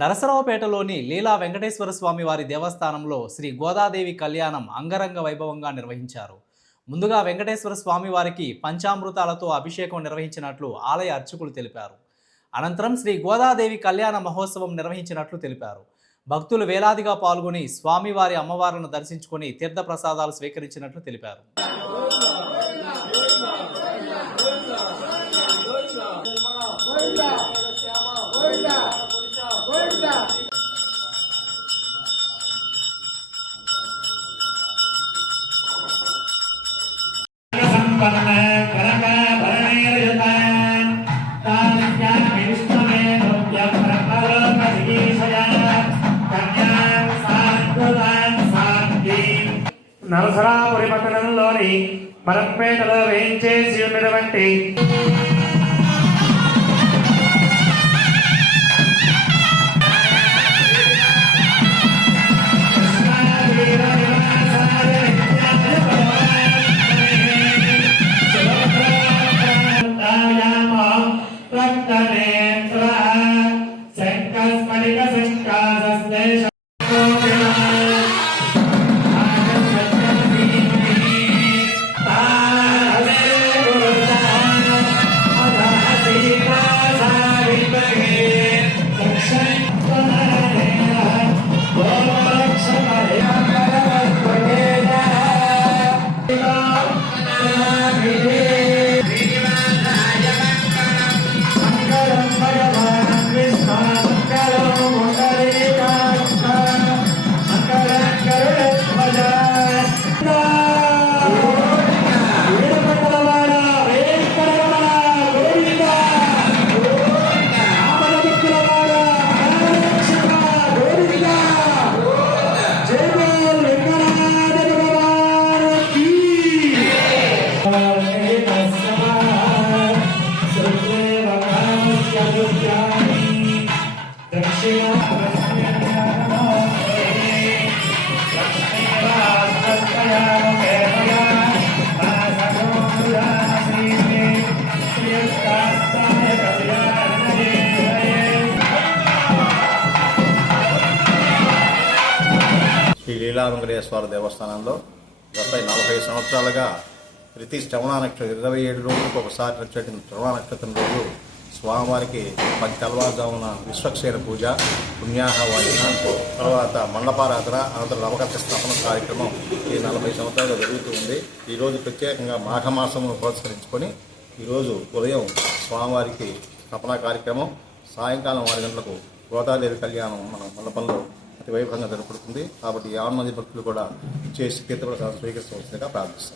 నరసరావుపేటలోని లీలా వెంకటేశ్వర స్వామి వారి దేవస్థానంలో శ్రీ గోదాదేవి కళ్యాణం అంగరంగ వైభవంగా నిర్వహించారు. ముందుగా వెంకటేశ్వర స్వామి వారికి పంచామృతాలతో అభిషేకం నిర్వహించినట్లు ఆలయ అర్చకులు తెలిపారు. అనంతరం శ్రీ గోదాదేవి కళ్యాణ మహోత్సవం నిర్వహించినట్లు తెలిపారు. భక్తులు వేలాదిగా పాల్గొని స్వామివారి అమ్మవార్లను దర్శించుకొని తీర్థ ప్రసాదాలు స్వీకరించినట్లు తెలిపారు. నరసరాపురి పట్టణంలోని మరపేటలో వేయించేసి ఉన్నటువంటి శ్రీ లీలా వెంకటేశ్వర దేవస్థానంలో గత 40 సంవత్సరాలుగా ప్రతి శ్రవణ నక్షత్రం 27 రోజులకు ఒకసారి వచ్చేటువంటి శ్రవణ నక్షత్రం రోజు స్వామివారికి 10 తెల్లవారుజామున విశ్వక్షేర పూజ, పుణ్యాహవాచన, తర్వాత మండపారాధన, అనంతరం నవకర్త స్థాపన కార్యక్రమం ఈ 40 సంవత్సరాలుగా జరుగుతూ ఉంది. ఈరోజు ప్రత్యేకంగా మాఘమాసమును పురస్కరించుకొని ఈరోజు ఉదయం స్వామివారికి స్థాపన కార్యక్రమం, సాయంకాలం 6 గంటలకు గోదాదేవి కళ్యాణం మన మండపంలో అతి వైభవంగా జరపడుతుంది. కాబట్టి 50 మంది భక్తులు కూడా చేసి తీర్థప్రసాదం స్వీకరించవలసిందిగా ప్రార్థిస్తున్నాం.